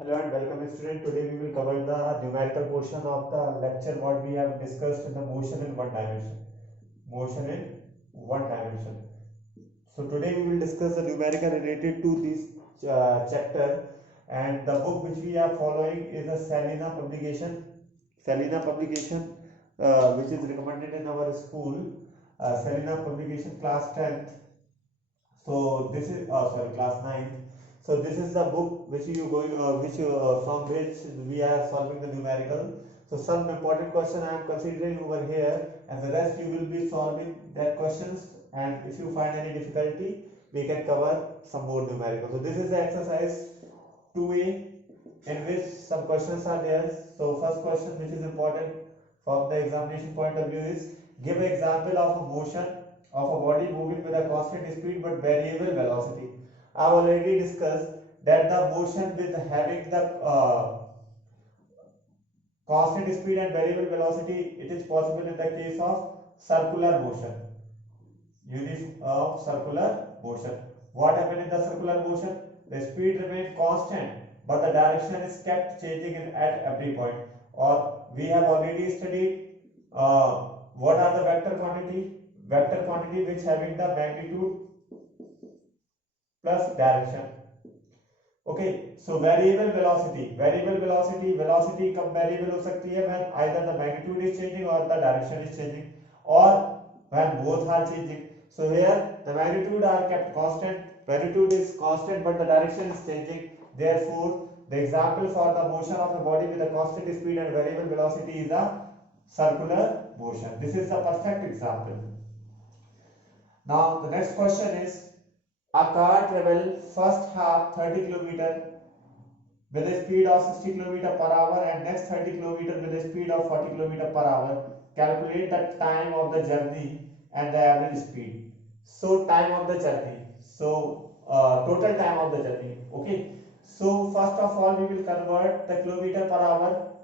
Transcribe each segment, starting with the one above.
Hello and welcome student. Today we will cover the numerical portion of the lecture what we have discussed in the motion in one dimension. Motion in one dimension. So today we will discuss the numerical related to this chapter, and the book which we are following is a Salina publication. Salina publication which is recommended in our school. Salina publication class 10th. So this is sorry class 9th. So this is the book which you going which from which we are solving the numerical. So some important question I am considering over here, and the rest you will be solving that questions. And if you find any difficulty, we can cover some more numerical. So this is the exercise 2A in which some questions are there. So first question which is important from the examination point of view is give an example of a motion of a body moving with a constant speed but variable velocity. I have already discussed that the motion with having the constant speed and variable velocity, it is possible in the case of circular motion. Unit of circular motion. What happened in the circular motion? The speed remains constant, but the direction is kept changing at every point. Or we have already studied what are the vector quantity? Vector quantity which having the magnitude plus direction. Okay, so velocity कब variable हो सकती है when either the magnitude is changing or the direction is changing, or when both are changing. So here the magnitude are kept constant, magnitude is constant but the direction is changing. Therefore, the example for the motion of a body with a constant speed and variable velocity is a circular motion. This is a perfect example. Now the next question is a car travel first half 30 km with a speed of 60 km per hour and next 30 km with a speed of 40 km per hour. Calculate the time of the journey and the average speed. So time of the journey. So total time of the journey. Okay. So first of all we will convert the kilometer per hour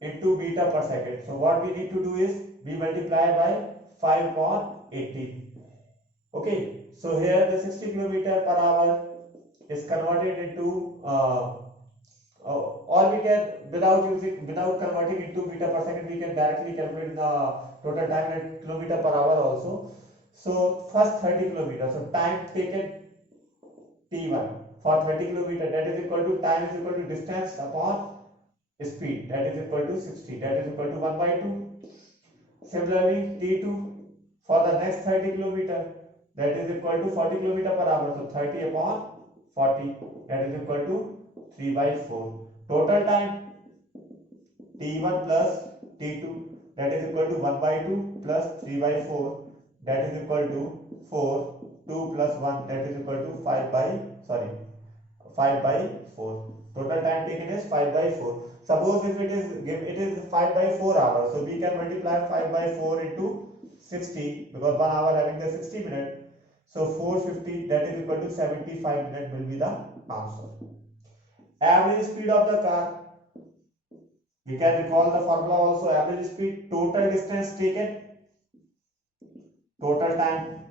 into meter per second. So what we need to do is we multiply by 5 upon 80. Okay. So here the 60 km per hour is converted into or we can without converting into meter per second, we can directly calculate the total time in kilometer per hour also. So first 30 kilometers, so time taken t1 for 30 kilometer, that is equal to time is equal to distance upon speed, that is equal to 60, that is equal to 1 by 2. Similarly t2 for the next 30 kilometer, that is equal to 40 kilometer per hour, so 30 upon 40, that is equal to 3 by 4. Total time t1 plus t2, that is equal to 1 by 2 plus 3 by 4, that is equal to 4. 2 plus 1, that is equal to 5 by 4. Total time taken is 5 by 4. Suppose if it is 5 by 4 hours, so we can multiply 5 by 4 into 60, because 1 hour having the 60 minutes. So 450, that is equal to 75 minutes will be the answer. Average speed of the car, we can recall the formula also. Average speed, total distance taken, total time,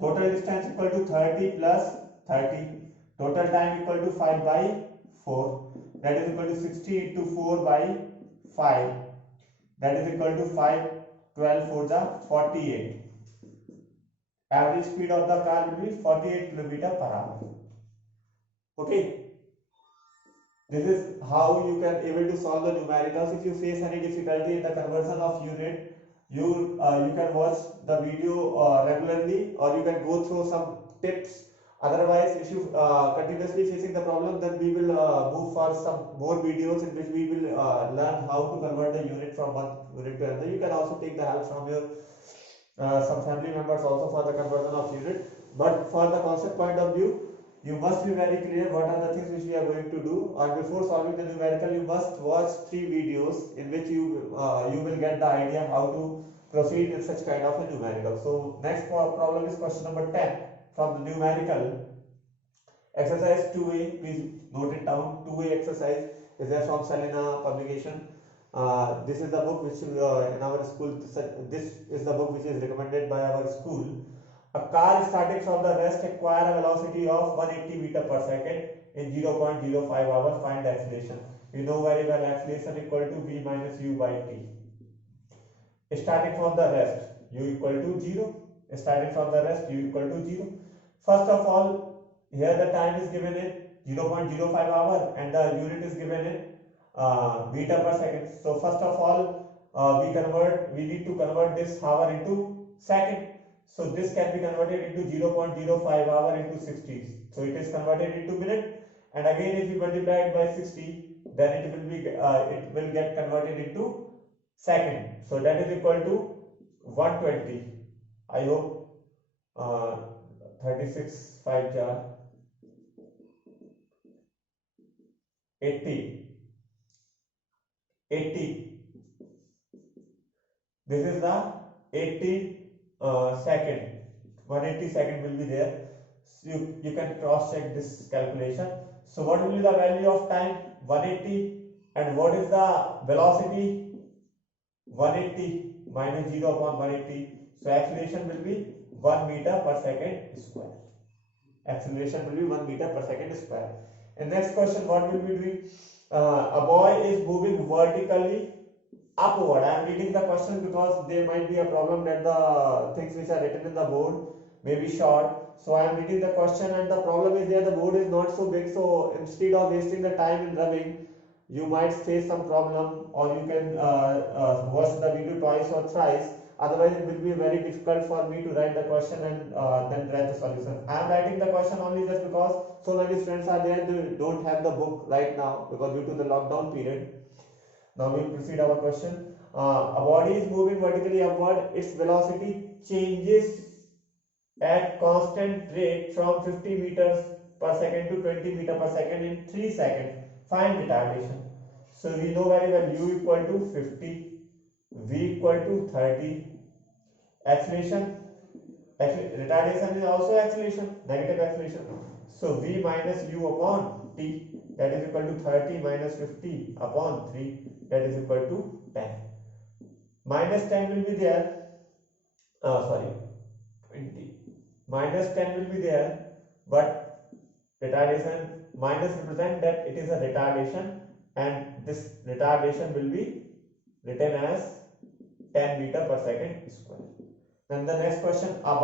total distance equal to 30 plus 30, total time equal to 5 by 4, that is equal to 60 into 4 by 5, that is equal to 5, 12 4 the 48. Average speed of the car will be 48 km per hour. Okay. This is how you can able to solve the numericals. If you face any difficulty in the conversion of unit, you can watch the video regularly, or you can go through some tips. Otherwise, if you continuously facing the problem, then we will move for some more videos in which we will learn how to convert the unit from one unit to another. You can also take the help from your some family members also for the conversion of unit. But for the concept point of view, you must be very clear what are the things which we are going to do, and before solving the numerical you must watch 3 videos in which you will get the idea how to proceed in such kind of a numerical. So next problem is question number 10 from the numerical exercise 2A. Please note it down. 2A exercise is there from Salina publication. This is the book which in our school, this is the book which is recommended by our school. A car starting from the rest acquire a velocity of 180 meter per second in 0.05 hour. Find the acceleration. You know very well acceleration equal to v minus u by t. Starting from the rest, u equal to 0. Starting from the rest, u equal to 0. First of all, here the time is given in 0.05 hour and the unit is given in meter per second. So first of all, we need to convert this hour into second. So this can be converted into 0.05 hour into 60. So it is converted into minute. And again, if you multiply it by 60, then it will get converted into second. So that is equal to 120. I hope 36 5 jar 80. This is the 80 second. 180 second will be there. So you can cross check this calculation. So what will be the value of time? 180. And what is the velocity? 180 minus 0 upon 180. So acceleration will be 1 meter per second square. Acceleration will be 1 meter per second square. And next question, what will be doing? A boy is moving vertically upward. I am reading the question because there might be a problem that the things which are written in the board may be short. So I am reading the question and the problem is there, the board is not so big. So instead of wasting the time in rubbing, you might face some problem, or you can watch the video twice or thrice. Otherwise it will be very difficult for me to write the question and then write the solution. I am writing the question only just because so many students are there, they don't have the book right now because due to the lockdown period. Now we will proceed our question. A body is moving vertically upward. Its velocity changes at constant rate from 50 meters per second to 20 meters per second in 3 seconds. Find retardation. So we know very well u equal to 50, v equal to 30. Acceleration, retardation is also acceleration, negative acceleration. So v minus u upon t, that is equal to 30 minus 50 upon 3, that is equal to 10. Minus 10 will be there. 20. Minus 10 will be there, but retardation minus represent that it is a retardation, and this retardation will be written as 10 meter per second square. Then the next question, a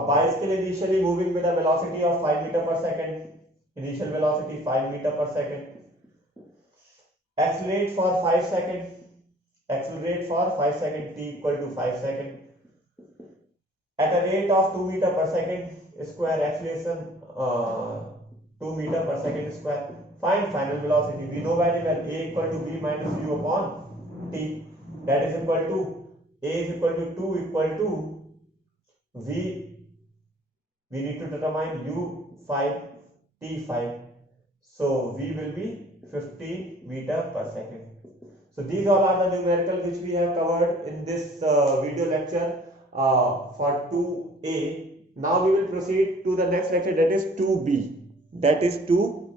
bicycle initially moving with a velocity of 5 meter per second, initial velocity 5 meter per second, accelerate for 5 seconds, t equal to 5 seconds, at a rate of 2 meter per second square, acceleration 2 meter per second square. Find final velocity. We know very well a equal to v minus u upon t, that is equal to a is equal to 2 equal to v. We need to determine u5 t5. So v will be 50 meter per second. So these all are the numerical which we have covered in this video lecture for 2a. Now we will proceed to the next lecture, that is 2b. That is 2.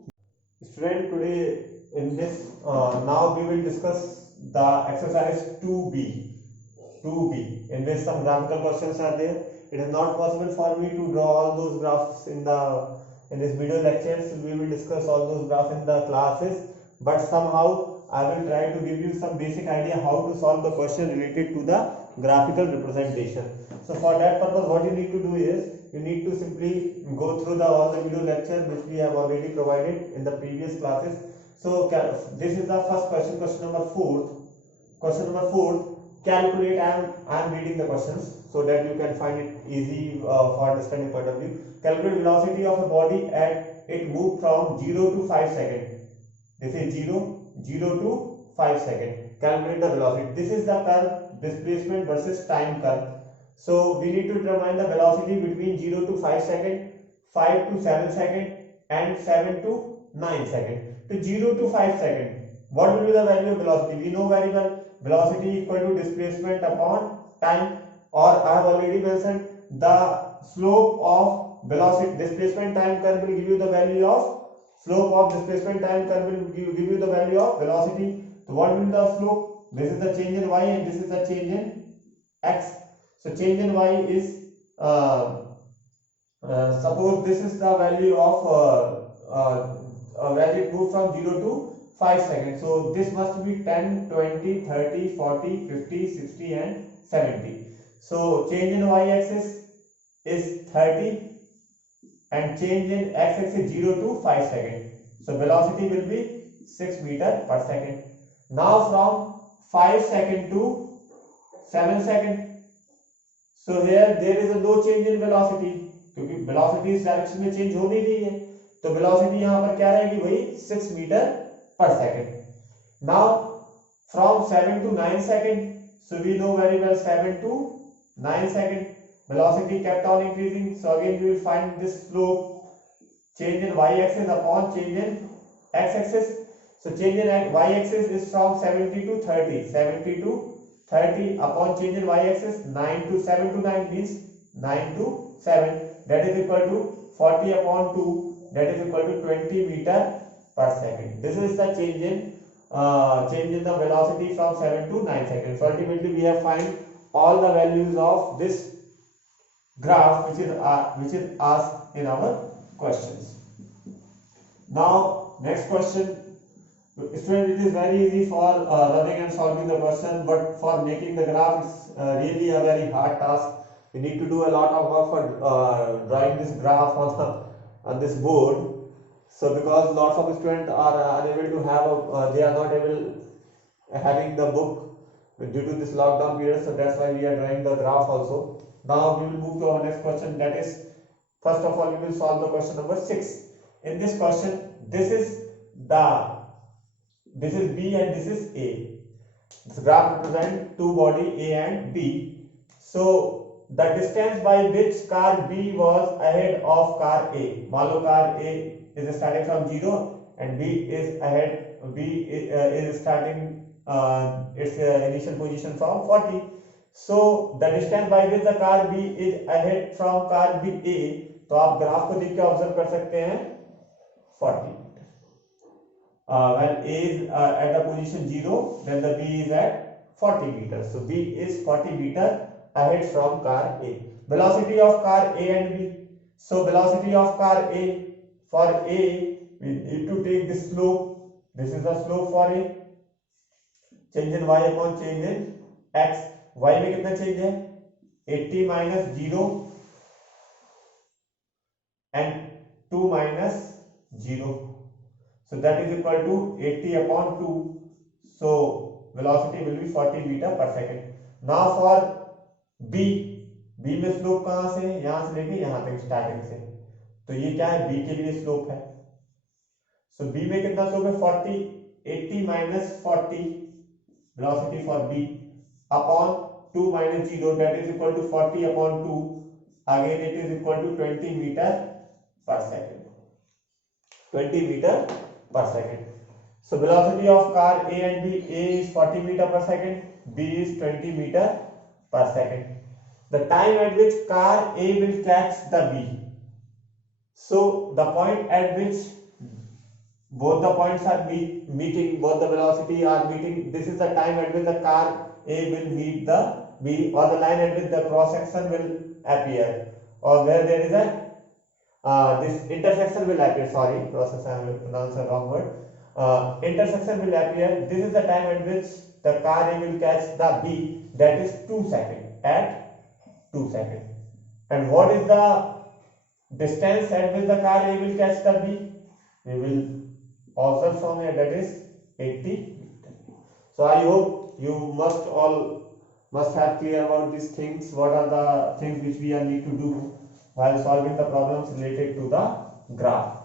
Student, today in this now we will discuss the exercise 2b, in which some graphical questions are there. It is not possible for me to draw all those graphs in this video lectures. We will discuss all those graphs in the classes, but somehow I will try to give you some basic idea how to solve the question related to the graphical representation. So for that purpose, what you need to do is you need to simply go through all the video lectures which we have already provided in the previous classes. So this is the first question, question number 4. Calculate. I am reading the questions so that you can find it easy for understanding point of view. Calculate velocity of a body at it move from 0 to 5 seconds. This is 0 to 5 seconds. Calculate the velocity. This is the curve, displacement versus time curve. So we need to determine the velocity between 0 to 5 seconds, 5 to 7 seconds, and 7 to 9 seconds. To 0 to 5 seconds, what will be the value of velocity? We know very well velocity equal to displacement upon time, or I have already mentioned the slope of velocity displacement time curve will give you the value of slope of displacement time curve will give you the value of velocity. So what will be the slope? This is the change in y and this is the change in x. So change in y is Suppose this is the value of value it moved from 0 to 5 seconds. So this must be 10, 20, 30, 40, 50, 60 and 70. So change in y-axis is 30 and change in x-axis 0 to 5 seconds. So velocity will be 6 meter per second. Now from 5 second to 7 second. So here there is a no change in velocity क्योंकि velocity इस direction में change हो नहीं रही है, तो velocity यहाँ पर क्या रहेगी वही 6 मीटर पर second. Now from 7 to 9 second, so we know very well 7 to 9 second velocity kept on increasing. So again we will find this slope, change in y-axis upon change in x-axis. So change in y-axis is from 70 to 30, 70 to 30 upon change in y-axis 9 to 7 to 9 means 9 to 7, that is equal to 40 upon 2, that is equal to 20 meter per second. This is the change in the velocity from 7 to 9 seconds. So ultimately we have find all the values of this graph which is asked in our questions. Now next question. Student, it is very easy for running and solving the question, but for making the graph it's really a very hard task. We need to do a lot of work for drawing this graph on this board. So because lots of students are unable to have they are not able having the book due to this lockdown period, so that's why we are drawing the graph also. Now we will move to our next question, that is first of all we will solve the question number 6. In this question, this is B and this is A. This graph represents two body A and B. So the distance by which car B was ahead of car A. मान लो car A is starting from 0 and B is starting its initial position from 40. So the distance by which the car B is ahead from car B A, तो आप graph को देख के observe कर सकते हैं 40. When A is at the position 0, then the B is at 40 meters. So B is 40 meter ahead from car A. Velocity of car A and B. So velocity of car A, for A we need to take this slope. This is the slope for A. Change in y upon change in x. Y में कितना change है? 80 minus 0 and 2 minus 0. So that is equal to 80 upon 2. So velocity will be 40 meter per second. Now for B में slope कहां से है? यहां से लेके यहां तक स्टार्टिंग से. तो ये क्या है? B के लिए स्लोप है. So B में कितना स्लोप है? 40. 80 minus 40 velocity for B upon 2 minus 0, that is equal to 40 upon 2. Again it is equal to 20 meter per second. 20 meter per second. So velocity of car A and B, A is 40 meter per second, B is 20 meter per second. The time at which car A will catch the B. So the point at which both the points are meeting, both the velocity are meeting, this is the time at which the car A will meet the B, or the line at which the cross section will appear, or where there is a this intersection will appear. Sorry, process I have pronounced the wrong word. Intersection will appear. This is the time at which the car A will catch the B, that is 2 seconds, at 2 seconds. And what is the distance at which the car A will catch the B? We will observe from here, that is 80 meters. So I hope you must have clear about these things. What are the things which we need to do while solving the problems related to the graph.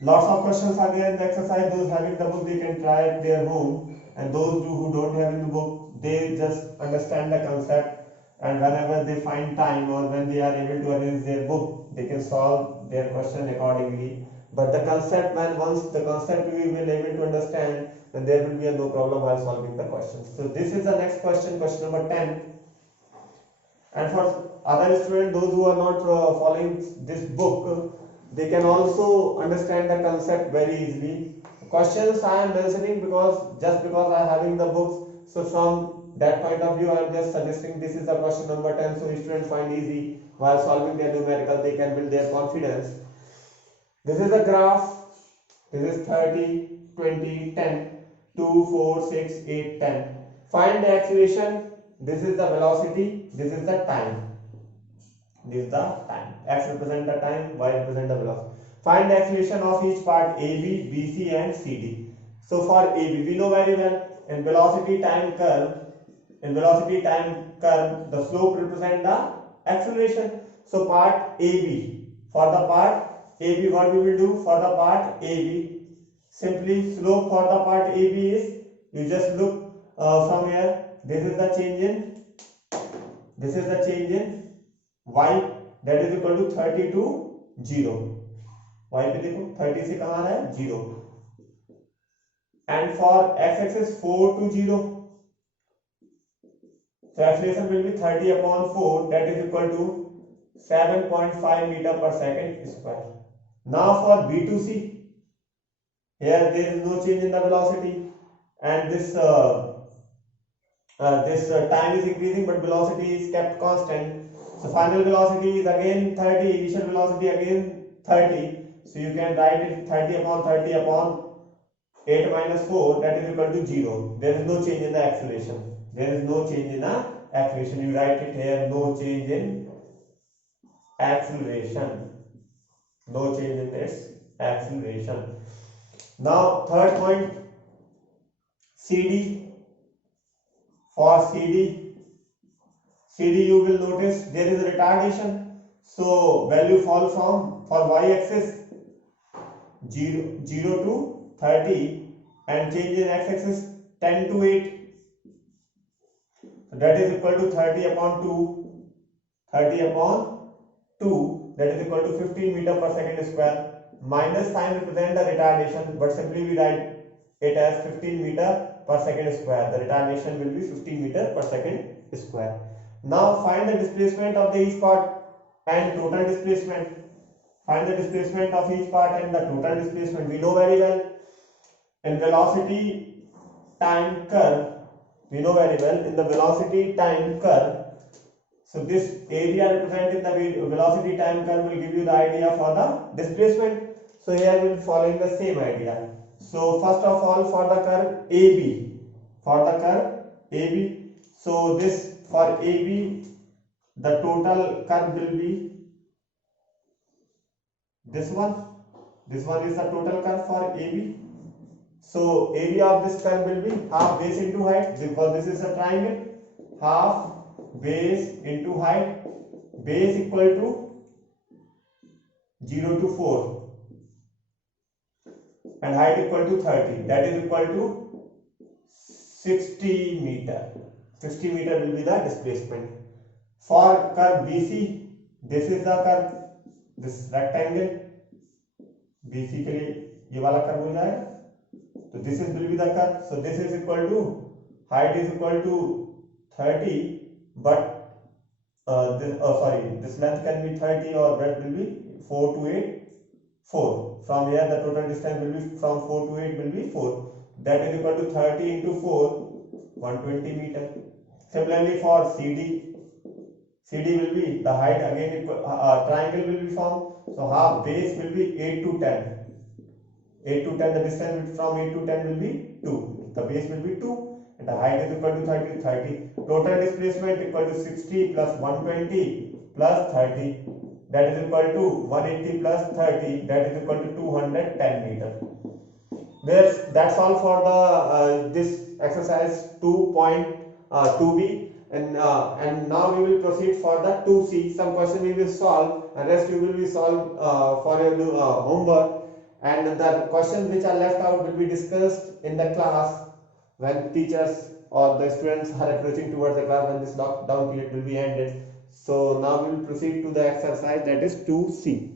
Lots of questions are there in the exercise. Those having the book, they can try at their home, and those who don't have in the book, they just understand the concept, and whenever they find time or when they are able to arrange their book, they can solve their question accordingly. But the concept, once the concept we will able to understand, then there will be no problem while solving the questions. So this is the next question, question number 10. And for other students, those who are not following this book, they can also understand the concept very easily. Questions I am mentioning because I am having the books. So from that point of view, I am just suggesting this is the question number 10. So students find easy while solving their numerical, they can build their confidence. This is the graph. This is 30, 20, 10, 2, 4, 6, 8, 10. Find the acceleration. This is the velocity. This is the time. This is the time. X represent the time, Y represent the velocity. Find the acceleration of each part AB, BC and CD. So for AB, we know very well in velocity time curve, the slope represent the acceleration. So part AB, for the part AB, what we will do for the part AB? Simply slope for the part AB is, you just look from here. This is the change in y, that is equal to 30 to 0. y पे देखो 30 से कहाँ आ रहा है 0. And for x-axis 4 to 0. So acceleration will be 30 upon 4, that is equal to 7.5 meter per second square. Now for B to C, here there is no change in the velocity, and this time is increasing but velocity is kept constant. So final velocity is again 30, initial velocity again 30. So you can write it 30 upon 8 minus 4, that is equal to 0. There is no change in the acceleration. You write it here, no change in acceleration. Now third point, CD. For CD you will notice there is a retardation. So value fall from, for y-axis 0 to 30 and change in x-axis 10 to 8. So that is equal to 30 upon 2. That is equal to 15 meter per second square. Minus sign represent the retardation, but simply we write it as 15 meter per second square. The retardation will be 15 meter per second square. Now find the displacement of each part and total displacement. Find the displacement of each part and the total displacement. We know very well in velocity time curve. So this area represented in the velocity time curve will give you the idea for the displacement. So here we will following the same idea. So first of all, for the curve AB, so this for AB, the total curve will be this one. This one is the total curve for AB. So area of this curve will be half base into height, because this is a triangle. Half base into height. Base equal to 0 to 4 and height equal to 30. That is equal to 60 meter. 60 meter will be the displacement. For curve BC, this is the curve, this rectangle. BC के लिए ये वाला curve हो जाएगा. So this is will be the curve. So this is equal to, height is equal to 30, but this length can be 30 or breadth will be 4 to 8, 4. From here the total distance will be from 4 to 8 will be 4. That is equal to 30 into 4, 120 meter. Similarly for CD will be the height again equal, triangle will be formed. So half base will be 8 to 10. 8 to 10, the distance from 8 to 10 will be 2. The base will be 2 and the height is equal to 30. Total displacement equal to 60 plus 120 plus 30. That is equal to 180 plus 30. That is equal to 210 meter. That's all for the this exercise 2.2b. And now we will proceed for the 2C. Some question we will solve and rest we will be solved for your homework. And the questions which are left out will be discussed in the class when teachers or the students are approaching towards the class, when this lockdown period will be ended. So now we will proceed to the exercise, that is 2C.